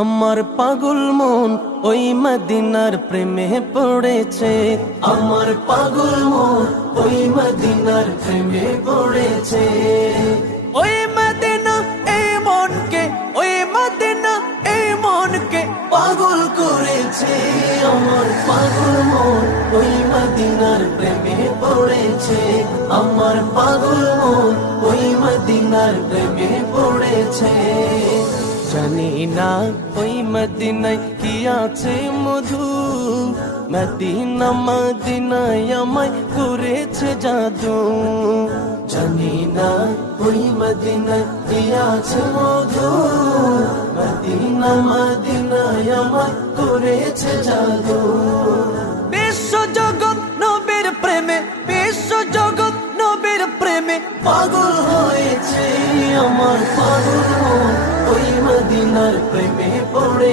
আমার পাগল মন ওই মদিনার প্রেমে পড়েছে। আমার পাগল মন ওই মদিনার প্রেমে পড়েছে। ওই মদিনা এই মনকে, ওই মদিনা এই মনকে পাগল করেছে। আমার পাগল মন ওই মদিনার প্রেমে পড়েছে। আমার পাগল মন ওই মদিনার প্রেমে পড়েছে। জানি না ওই মদিনায় কি আছে মধু, মদিনা মদিনায় আমায় করেছে জাদু। জানি না ওই মদিনায় কি আছে মধু, মদিনা মদিনায় আমায় করেছে জাদু। বিশ্ব জগৎ নবীর প্রেমে, বিশ্ব জগৎ নবীর প্রেমে পাগল হয়েছে। আমার পাগল মন ওই মদিনার প্রেমে পড়ে।